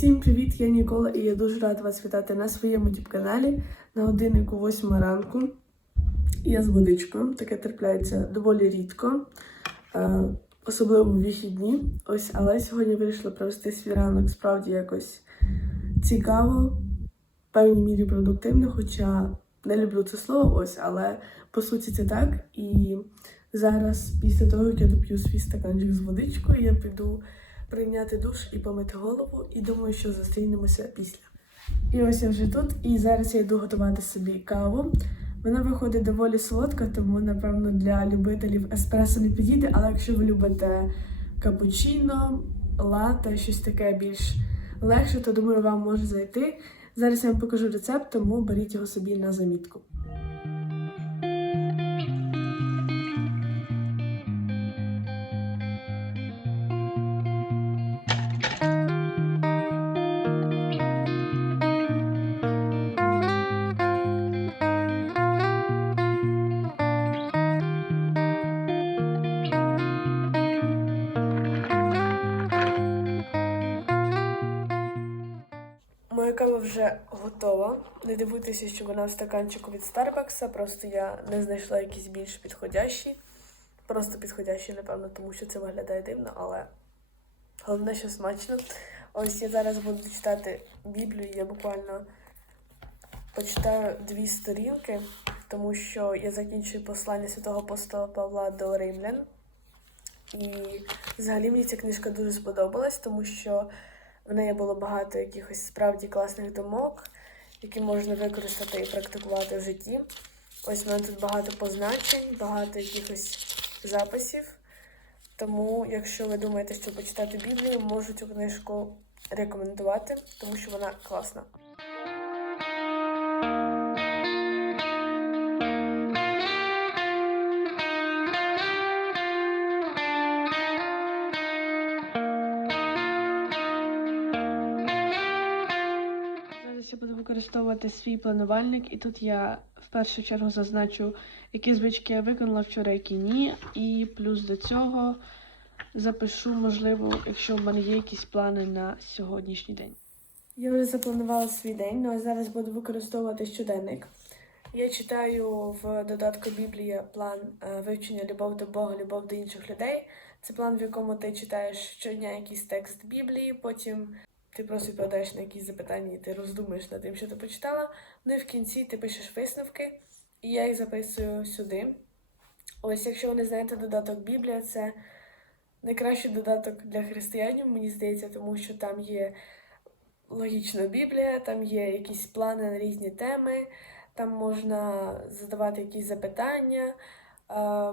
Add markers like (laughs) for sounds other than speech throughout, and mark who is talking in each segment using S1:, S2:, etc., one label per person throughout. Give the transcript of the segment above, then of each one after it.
S1: Всім привіт, я Нікола, і я дуже рада вас вітати на своєму ютуб-каналі на годиннику 8 ранку. Я з водичкою, таке трапляється доволі рідко, е, особливо в вихідні. Ось, але сьогодні вирішила провести свій ранок справді якось цікаво, в певній мірі продуктивно, хоча не люблю це слово, ось, але по суті це так. І зараз, після того, як я доп'ю свій стаканчик з водичкою, я піду прийняти душ і помити голову, і думаю, що зустрінемося після. І ось я вже тут, і зараз я йду готувати собі каву. Вона виходить доволі солодка, тому, напевно, для любителів еспресо не підійде, але якщо ви любите капучино, лате, щось таке більш легше, то думаю, вам може зайти. Зараз я вам покажу рецепт, тому беріть його собі на замітку. Вже готова. Не дивуйтеся, що вона в стаканчику від Старбакса. Просто я не знайшла якісь більш підходящі. Просто підходящі, напевно, тому що це виглядає дивно, але головне, що смачно. Ось я зараз буду читати Біблію. Я буквально почитаю дві сторінки, тому що я закінчую послання святого апостола Павла до Римлян. І взагалі мені ця книжка дуже сподобалась, тому що в неї було багато якихось справді класних думок, які можна використати і практикувати в житті. Ось в мене тут багато позначень, багато якихось записів. Тому, якщо ви думаєте, що почитати Біблію, можу цю книжку рекомендувати, тому що вона класна. Використовувати свій планувальник, і тут я в першу чергу зазначу, які звички я виконала вчора, які ні. І плюс до цього запишу, можливо, якщо в мене є якісь плани на сьогоднішній день. Я вже запланувала свій день, ну а зараз буду використовувати щоденник. Я читаю в додатку Біблія план е, вивчення любов до Бога, любов до інших людей. Це план, в якому ти читаєш щодня якийсь текст Біблії, потім ти просто відповідаєш на якісь запитання, і ти роздумуєш над тим, що ти почитала. Ну і в кінці ти пишеш висновки, і я їх записую сюди. Ось, якщо ви не знаєте додаток Біблія, це найкращий додаток для християнів, мені здається, тому що там є логічна Біблія, там є якісь плани на різні теми, там можна задавати якісь запитання,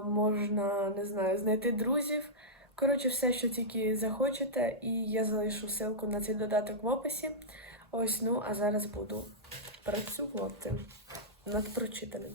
S1: можна, не знаю, знайти друзів. Коротше, все, що тільки захочете, і я залишу ссылку на цей додаток в описі. Ось, ну, а зараз буду працювати над прочитаним.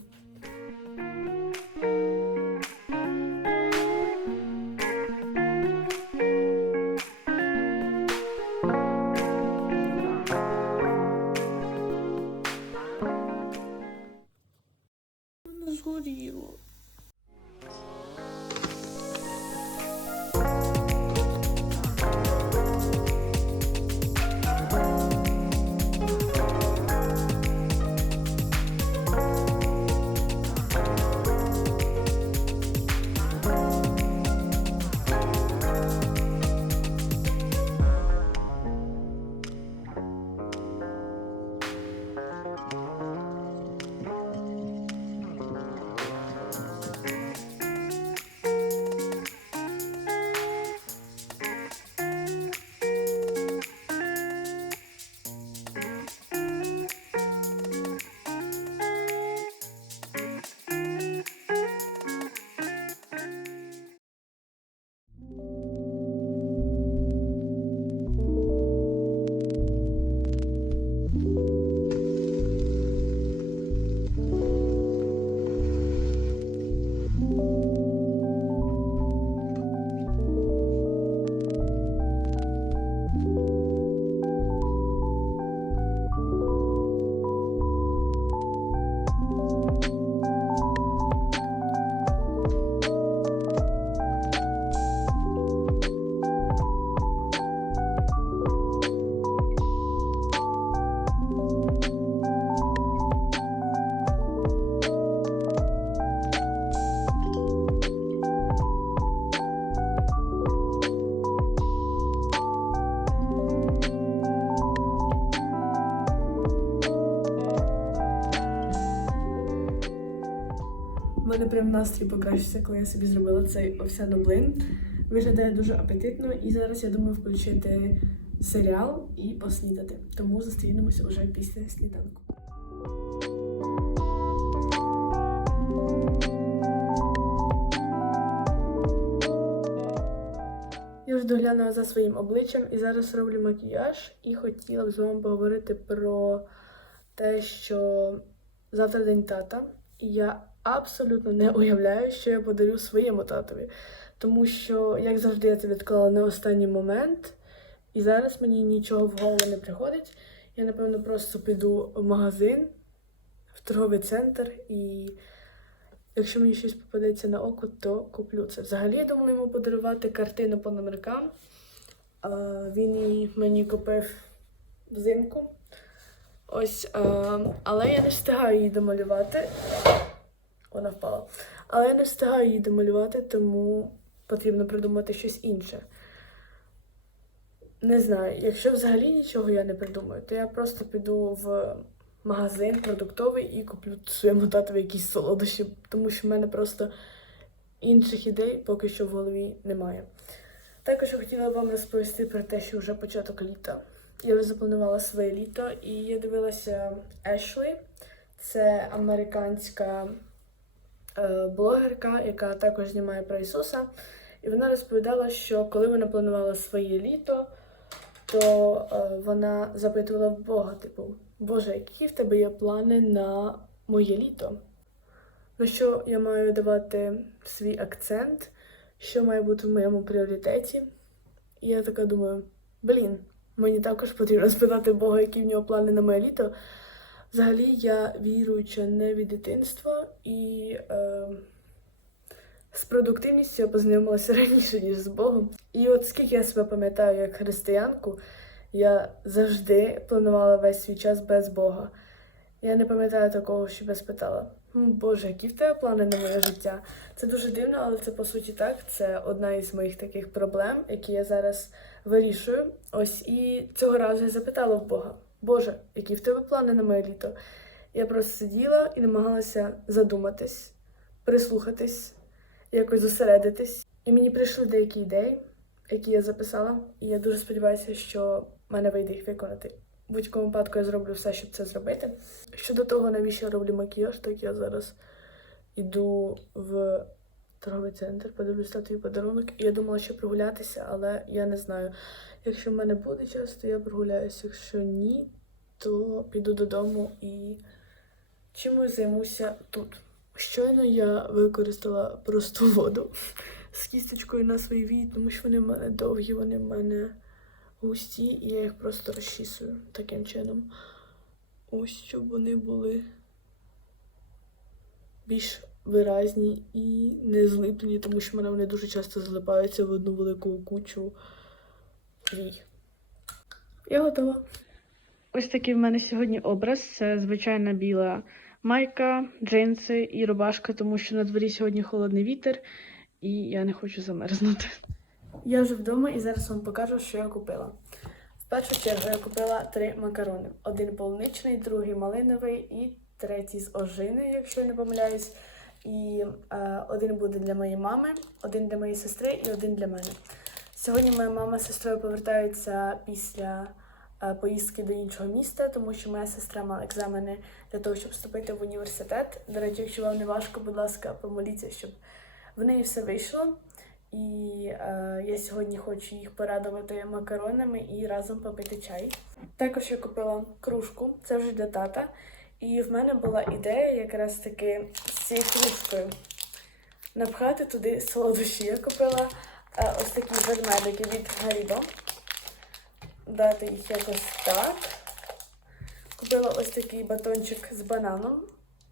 S1: Настрій покращився, коли я собі зробила цей овсяно-блин. Виглядає дуже апетитно, і зараз я думаю включити серіал і поснідати. Тому зустрінемося вже після сніданку. Я вже доглянула за своїм обличчям і зараз роблю макіяж. І хотіла б з вами поговорити про те, що завтра день тата, я абсолютно не уявляю, що я подарю своєму татові. Тому що, як завжди, я це відклала на останній момент, і зараз мені нічого в голову не приходить. Я, напевно, просто піду в магазин, в торговий центр, і якщо мені щось попадеться на око, то куплю це. Взагалі, я думала йому подарувати картину по номеркам. Він мені купив взимку. Ось, а, але я не встигаю її домалювати. Вона впала. Але я не встигаю її домалювати, тому потрібно придумати щось інше. Не знаю, якщо взагалі нічого я не придумаю, то я просто піду в магазин продуктовий і куплю своєму татові якісь солодощі, тому що в мене просто інших ідей поки що в голові немає. Також я хотіла вам розповісти про те, що вже початок літа. Я вже запланувала своє літо і я дивилася Ешлі. Це американська е, блогерка, яка також знімає про Ісуса. І вона розповідала, що коли вона планувала своє літо, то е, вона запитувала в Бога, типу, Боже, які в тебе є плани на моє літо? На що я маю давати свій акцент, що має бути в моєму пріоритеті? І я така думаю, блін, мені також потрібно спитати Бога, які в нього плани на моє літо. Взагалі, я віруюча не від дитинства і е, з продуктивністю я познайомилася (laughs) раніше, ніж з Богом. І от скільки я себе пам'ятаю як християнку, я завжди планувала весь свій час без Бога. Я не пам'ятаю такого, щоб я спитала. Боже, які в тебе плани на моє життя? Це дуже дивно, але це по суті так. Це одна із моїх таких проблем, які я зараз вирішую. Ось і цього разу я запитала в Бога: Боже, які в тебе плани на моє літо? Я просто сиділа і намагалася задуматись, прислухатись, якось зосередитись. І мені прийшли деякі ідеї, які я записала, і я дуже сподіваюся, що в мене вийде їх виконати. В будь-якому випадку я зроблю все, щоб це зробити. Щодо того, навіщо я роблю макіяж, так я зараз іду в торговий центр, подивлюсь статую подарунок. Я думала, що прогулятися, але я не знаю. Якщо в мене буде час, то я прогуляюся. Якщо ні, то піду додому і чимось займуся тут. Щойно я використала просту воду з кісточкою на свої вії, тому що вони в мене довгі, вони в мене густі, і я їх просто розчісую таким чином. Ось щоб вони були більш виразні і не злиплені, тому що в мене вони дуже часто злипаються в одну велику кучу вій. Я готова. Ось такий в мене сьогодні образ. Це звичайна біла майка, джинси і рубашка, тому що на дворі сьогодні холодний вітер, і я не хочу замерзнути. Я вже вдома і зараз вам покажу, що я купила. В першу чергу я купила три макарони: один полуничний, другий малиновий і третій з ожини, якщо я не помиляюсь. І е, один буде для моєї мами, один для моєї сестри і один для мене. Сьогодні моя мама з сестрою повертаються після е, поїздки до іншого міста, тому що моя сестра мала екзамени для того, щоб вступити в університет. До речі, якщо вам не важко, будь ласка, помоліться, щоб в неї все вийшло. І е, я сьогодні хочу їх порадувати макаронами і разом попити чай. Також я купила кружку, це вже для тата. І в мене була ідея якраз таки з цією кружкою напхати туди солодощі. Я купила е, ось такі ведмедики від Гарібо. Дати їх якось так. Купила ось такий батончик з бананом.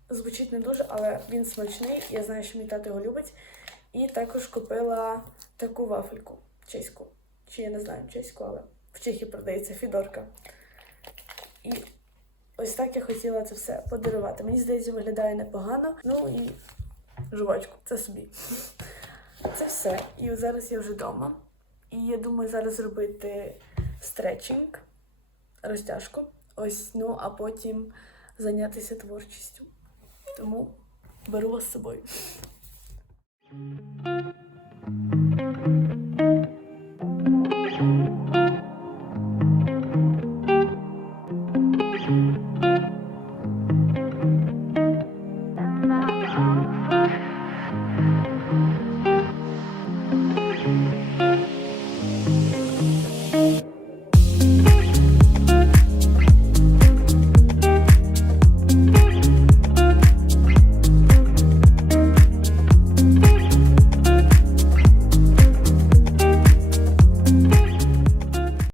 S1: Звучить не дуже, але він смачний. Я знаю, що мій тато його любить. І також купила таку вафельку чеську. Чи я не знаю чеську, але в Чехії продається фідорка. І ось так я хотіла це все подарувати. Мені здається, виглядає непогано. Ну і жувачку, це собі. Це все. І зараз я вже вдома. І я думаю зараз зробити стретчинг, розтяжку. Ось, ну, а потім зайнятися творчістю. Тому беру вас з собою.